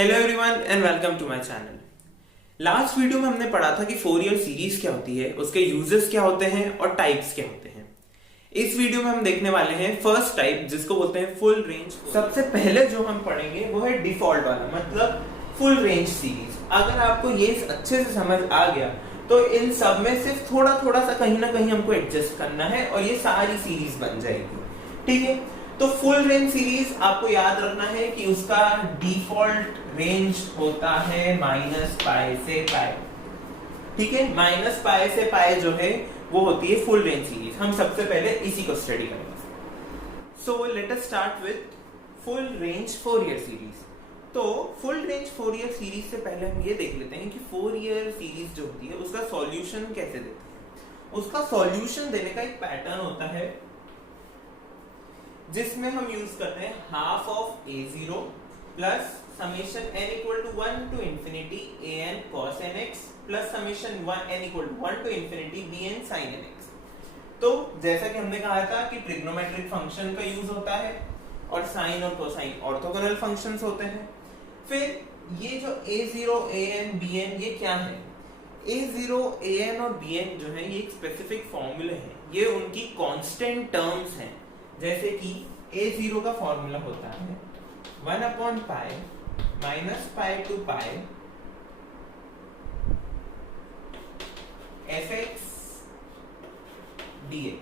Hello everyone and welcome to my channel. Last video में हमने पढ़ा था कि फोरियर सीरीज क्या होती है, उसके यूजेस क्या होते हैं और टाइप्स क्या होते हैं। इस वीडियो में हम देखने वाले हैं फर्स्ट टाइप, जिसको बोलते हैं फुल रेंज। सबसे पहले जो हम पढ़ेंगे वो है डिफॉल्ट वाला, मतलब फुल रेंज सीरीज। अगर आपको ये अच्छे से समझ आ गया तो इन सब में सिर्फ थोड़ा थोड़ा सा कहीं ना कहीं हमको एडजस्ट करना है और ये सारी सीरीज बन जाएगी। ठीक है, तो फुल रेंज सीरीज आपको याद रखना है कि उसका डिफॉल्ट रेंज होता है -पाई से पाई। ठीक है, -पाई से पाई जो है वो होती है फुल रेंज सीरीज। हम सबसे पहले इसी को स्टडी करेंगे। So let us start with full range Fourier series. तो फुल रेंज फोरियर सीरीज से पहले हम ये देख लेते हैं कि फोरियर सीरीज जो होती है उसका सॉल्यूशन कैसे देते हैं। उसका सॉल्यूशन देने का एक पैटर्न होता है जिसमें हम यूज करते हैं half of a0 plus summation n equal to 1 to infinity an cos nx plus summation n equal to 1 to infinity bn sin nx। तो जैसा कि हमने कहा था कि ट्रिग्नोमेट्रिक फंक्शन का यूज होता है और साइन और कोसाइन ऑर्थोगोनल फंक्शंस होते हैं। फिर ये जो a0 an bn ये क्या है? a0 an और bn जो है ये एक स्पेसिफिक फॉर्मूले हैं, ये उनकी कांस्टेंट टर्म्स हैं। जैसे कि a0 का फॉर्मूला होता है 1/पाई -पाई to pi fx dx।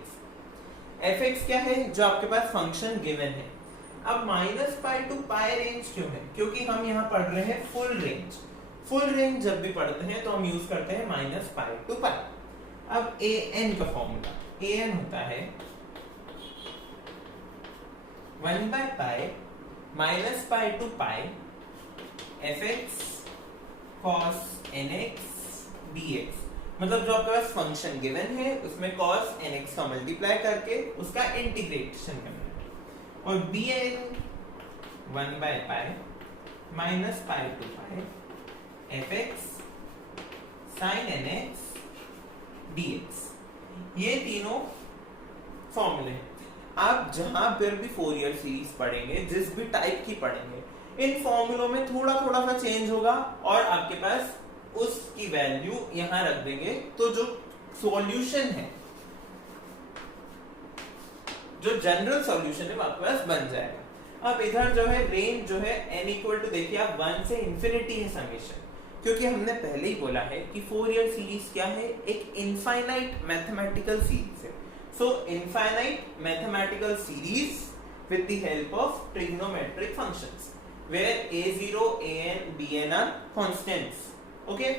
fx क्या है? जो आपके पास फंक्शन गिवन है। अब -पाई टू पाई रेंज क्यों है? क्योंकि हम यहाँ पढ़ रहे हैं फुल रेंज। फुल रेंज जब भी पढ़ते हैं तो हम यूज करते हैं -पाई टू पाई। अब an का फॉर्मूला an होता है 1/पाई -पाई to pi fx cos nx dx। मतलब जो आपके पास फंक्शन गिवन है उसमें cos nx का मल्टीप्लाई करके उसका इंटीग्रेशन करना है। और bn 1/पाई -पाई to pi fx sin nx dx। ये तीनों फॉर्मूले हैं। आप जहां पर भी फोरियर सीरीज पढ़ेंगे, जिस भी टाइप की पढ़ेंगे, इन फॉर्मूलों में थोड़ा थोड़ा सा चेंज होगा और आपके पास उसकी वैल्यू यहां रख देंगे तो जो सॉल्यूशन है, जो जनरल सॉल्यूशन है वो आपके पास बन जाएगा। अब इधर जो है रेंज जो है n इक्वल टू देखिए आप 1 से इंफिनिटी है समेशन, क्योंकि हमने पहले ही बोला है कि फोरियर सीरीज क्या है? एक इनफाइनाइट मैथमेटिकल सीरीज है। So infinite mathematical series with the help of trigonometric functions where a0, an, bn are constants. Okay?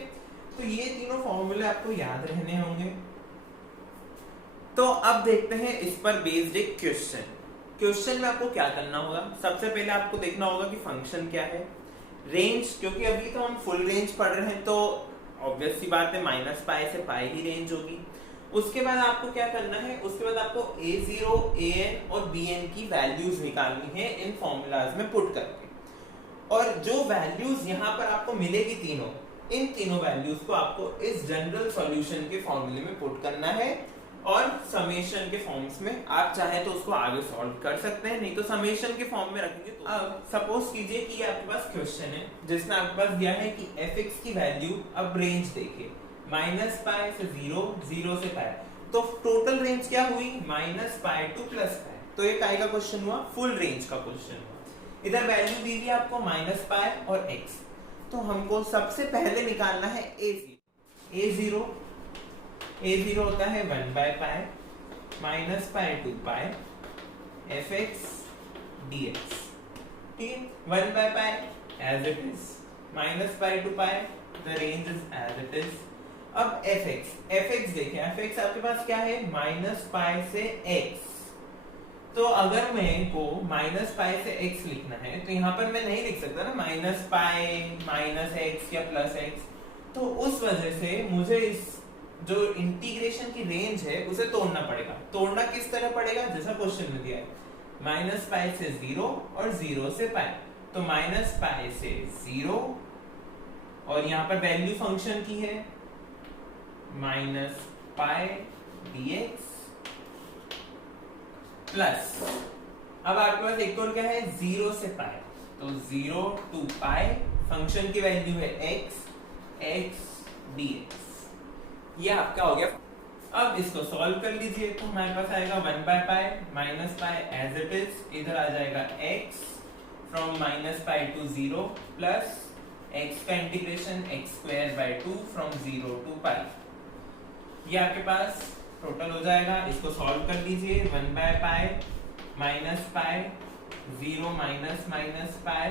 तो ये तीनों फॉर्मूले आपको याद रहने होंगे। तो अब देखते हैं इस पर बेस्ड एक क्वेश्चन। क्वेश्चन में आपको क्या करना होगा? सबसे पहले आपको देखना होगा कि फंक्शन क्या है, रेंज, क्योंकि अभी तो हम फुल रेंज पढ़ रहे हैं तो ऑब्वियस सी बात है -पाई से पाई ही रेंज होगी। उसके बाद आपको क्या करना है? उसके बाद आपको a0, an और bn की वैल्यूज निकालनी है इन फॉर्मूलाज में पुट करके। और जो वैल्यूज यहाँ पर आपको मिलेगी तीनों, इन तीनों वैल्यूज को आपको इस जनरल सॉल्यूशन के फॉर्मूले में पुट करना है और समेशन के फॉर्म्स में आप चाहे तो उसको आगे सॉल्व कर सकते हैं, नहीं तो समेशन के फॉर्म में रखेंगे। तो अब सपोज कीजिए कि आपके पास क्वेश्चन है जिसने आपके पास दिया है कि fx की वैल्यू, अब रेंज देखिए -पाई से 0 से पाई, तो टोटल रेंज क्या हुई? -पाई टू +पाई। तो ये काय का क्वेश्चन हुआ? फुल रेंज का क्वेश्चन हुआ। इधर वैल्यू दी हुई आपको -पाई और x, तो हमको सबसे पहले निकालना है a0 होता है 1/पाई -पाई टू पाई fx dx। ठीक है, 1/पाई as it is, -पाई to pi the range is as it is। अब fx देखिए, fx आपके पास क्या है? -पाई से x। तो अगर मैं को -पाई से x लिखना है तो यहाँ पर मैं नहीं लिख सकता ना -पाई -x या +x। तो उस वजह से मुझे इस जो इंटीग्रेशन की रेंज है उसे तोड़ना पड़ेगा। तोड़ना किस तरह पड़ेगा? जैसा क्वेश्चन में दिया है, -पाई से 0 और 0 से पाई। तो -पाई से 0 और यहाँ पर वैल्यू फंक्शन की है -पाई dx प्लस, अब आपके पास एक और क्या है? 0 से पाई, तो 0 to पाई फंक्शन की वैल्यू है x dx। ये आपका हो गया। अब इसको सॉल्व कर लीजिए तो हमारे पास आएगा 1 by pi minus pi as it is, इधर आ जाएगा x from minus pi to 0 plus x का integration x square by 2 from 0 to pi. ये आपके पास टोटल हो जाएगा। इसको सॉल्व कर लीजिए 1 by pi minus pi 0 minus minus pi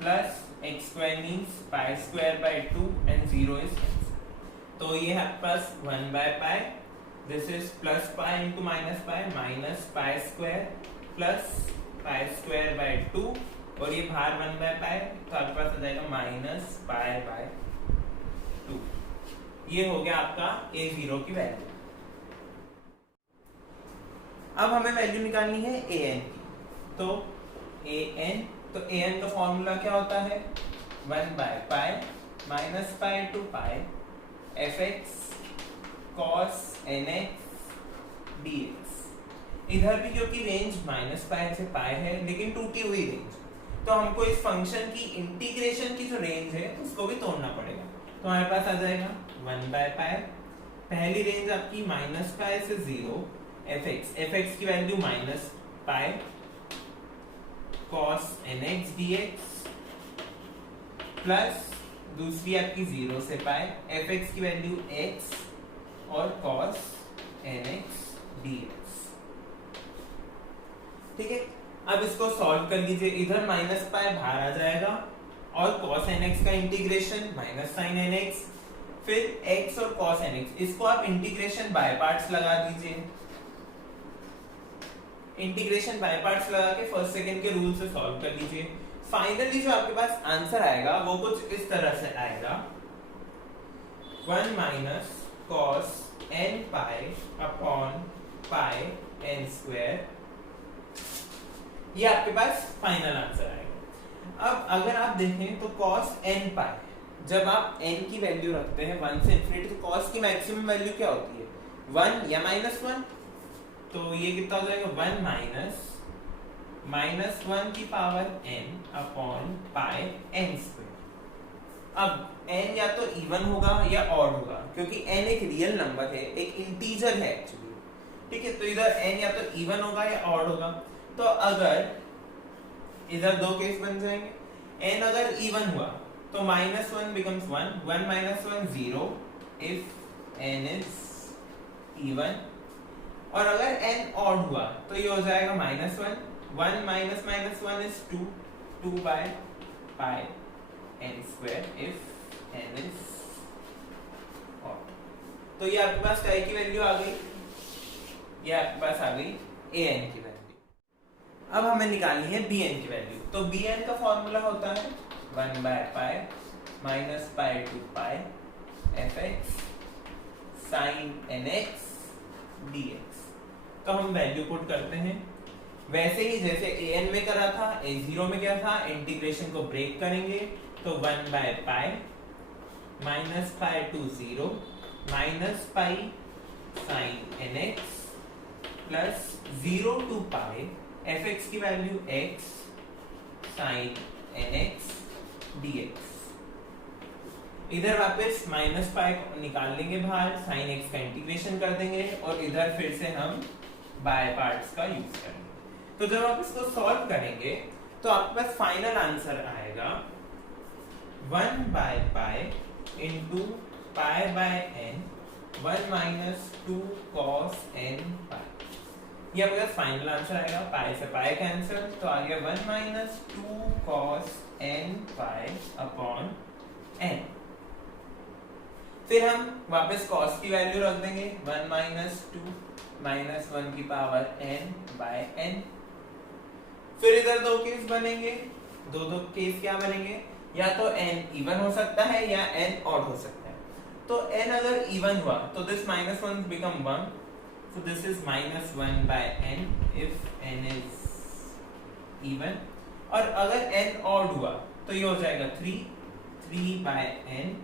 plus x square means pi square by 2 and 0 is cancel. तो ये है आपके पास 1 by pi, this is plus pi into minus pi square plus pi square by 2 और ये बाहर 1 by पाई तो आपके पास आ जाएगा माइनस पाई बाय 2। ये हो गया आपका a0 की वैल्यू। अब हमें वैल्यू निकालनी है an की। तो an का फॉर्मूला क्या होता है 1 by pi minus pi to pi fx cos nx dx। इधर भी क्योंकि रेंज माइनस पाई से पाई है लेकिन टूटी हुई रेंज, तो हमको इस फंक्शन की इंटीग्रेशन की जो रेंज है उसको भी तोड़ना पड़ेगा। तो हमारे पास आ जाएगा 1 बाय पाई, पहली रेंज आपकी माइनस पाई से 0 fx की value minus pi cos nx dx plus दूसरी आपकी 0 से पाई fx की वैल्यू x और cos nx dx। ठीक है, अब इसको सॉल्व कर लीजिए। इधर माइनस पाई बाहर आ जाएगा और cos nx का इंटीग्रेशन माइनस साइन nx, फिर x और cos nx, इसको आप इंटीग्रेशन बाय पार्ट्स लगा दीजिए। इंटीग्रेशन बाय पार्ट्स लगा के फर्स्ट सेकंड के रूल से सॉल्व कर लीजिए। फाइनली जो आपके पास आंसर आएगा वो कुछ इस तरह से आएगा 1 minus cos n pi upon pi n square. ये आपके पास फाइनल आंसर आएगा। अब अगर आप देखें तो cos n पाई, जब आप n की वैल्यू रखते हैं 1 से इंफिनिटी, तो cos की मैक्सिमम वैल्यू क्या होती है 1 या -1। तो ये कितना हो जाएगा 1 माइनस 1 की power n upon pi n square. अब n या तो इवन होगा या ऑड होगा, क्योंकि n एक रियल नंबर है, एक इंटीजर है एक्चुअली। ठीक है, तो इधर n या तो इवन होगा या ऑड होगा। तो अगर इधर दो केस बन जाएंगे, n अगर इवन हुआ तो -1 becomes 1, 1 minus 1 0 if n is even, और अगर n ऑड हुआ तो ये हो जाएगा -1, 1 minus -1 is 2, 2 by pi n square if n is odd। तो ये आपके पास काय की वैल्यू आ गई, ये आपके पास आ गई an की वैल्यू। अब हमें निकालनी है bn की वैल्यू। तो bn का फॉर्मूला होता है 1 by pi minus pi to pi fx sin nx dx। तो हम वैल्यू पुट करते हैं वैसे ही जैसे an में करा था, a0 में क्या था, इंटीग्रेशन को ब्रेक करेंगे। तो 1 by pi minus pi to 0 minus pi sin nx plus 0 to pi fx की value x sin nx dx। इधर वापस माइनस पाई निकाल लेंगे बाहर, साइन x का इंटीग्रेशन कर देंगे और इधर फिर से हम बाय पार्ट्स का यूज करेंगे। तो जब आप इसको सॉल्व करेंगे तो आपके पास फाइनल आंसर आएगा 1 by pi into pi by n 1 minus 2 cos n पाई। ये आपके पास फाइनल आंसर आएगा। पाई से पाई कैंसिल, तो आ गया 1 minus 2 cos n pi upon n। फिर हम वापस cos की वैल्यू रख देंगे 1 माइनस 2 माइनस 1 की पावर n बाय n। फिर इधर दो केस बनेंगे, दो केस क्या बनेंगे, या तो n इवन हो सकता है या n ऑड हो सकता है। तो n अगर इवन हुआ तो this minus 1 become 1, so this is minus 1 by n if n is even। और अगर n ऑड हुआ तो ये हो जाएगा 3 by n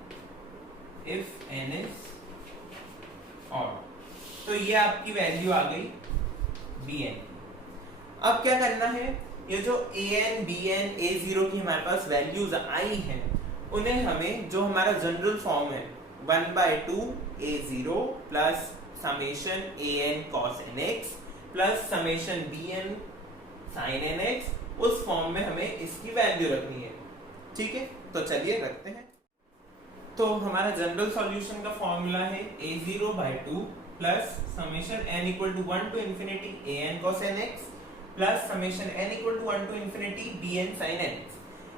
if n is odd। तो ये आपकी वैल्यू आ गई bn। अब क्या करना है, ये जो an, bn, a0 की हमारे पास वैल्यूज आई हैं, उन्हें हमें जो हमारा जनरल फॉर्म है 1/2 a0 plus summation an cos nx plus summation bn sin nx, उस फॉर्म में हमें इसकी वैल्यू रखनी है। ठीक है, तो चलिए रखते हैं। तो हमारा जनरल सॉल्यूशन का फॉर्मूला है a0/2 plus summation n = 1 to infinity an cos nx plus summation n = 1 to infinity bn sin nx।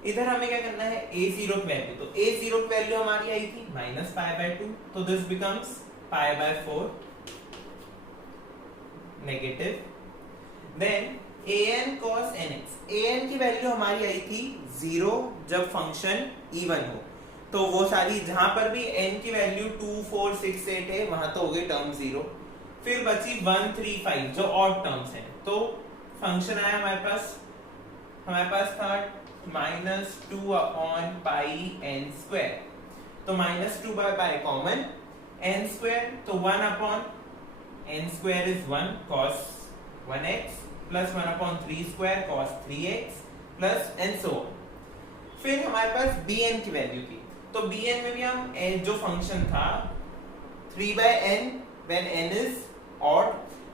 इधर हमें क्या करना है, a0 की वैल्यू, तो a0 की वैल्यू हमारी आई थी -π/2, तो this becomes π/4 negative. Then an cos nx, an की वैल्यू हमारी आई थी 0 जब फंक्शन इवन हो, तो वो सारी जहां पर भी n की वैल्यू 2, 4, 6, 8 है वहां तो हो गई टर्म 0। फिर बची 1, 3, 5 जो ऑड टर्म्स हैं, तो फंक्शन आया हमारे पास था -2/πn², तो -2/π कॉमन, n² तो 1/n² is 1 cos 1x plus 1/3² cos 3x plus and so on. फिर हमारे पास bn की वैल्यू थी, तो bn में भी हम जो फंक्शन था 3/n when n is odd,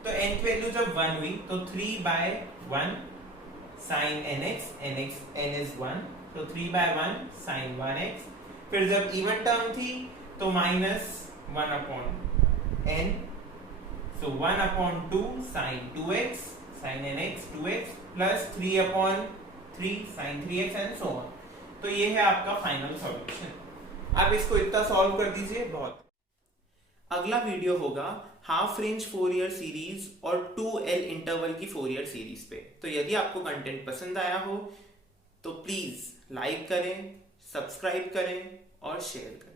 तो n की वैल्यू जब 1 हुई तो 3/1 sin nx, n is 1, तो 3/1 sin 1x। फिर जब इवन टर्म थी तो -1/n, so 1/2 sin 2x sin nx 2x plus 3/3 sin 3x and so on. तो ये है आपका फाइनल सॉल्यूशन। आप इसको इतना सॉल्व कर दीजिए, बहुत। अगला वीडियो होगा हाफ रेंज फोरियर सीरीज और 2L इंटरवल की फोरियर सीरीज पे। तो यदि आपको कंटेंट पसंद आया हो तो प्लीज लाइक करें, सब्सक्राइब करें और शेयर करें।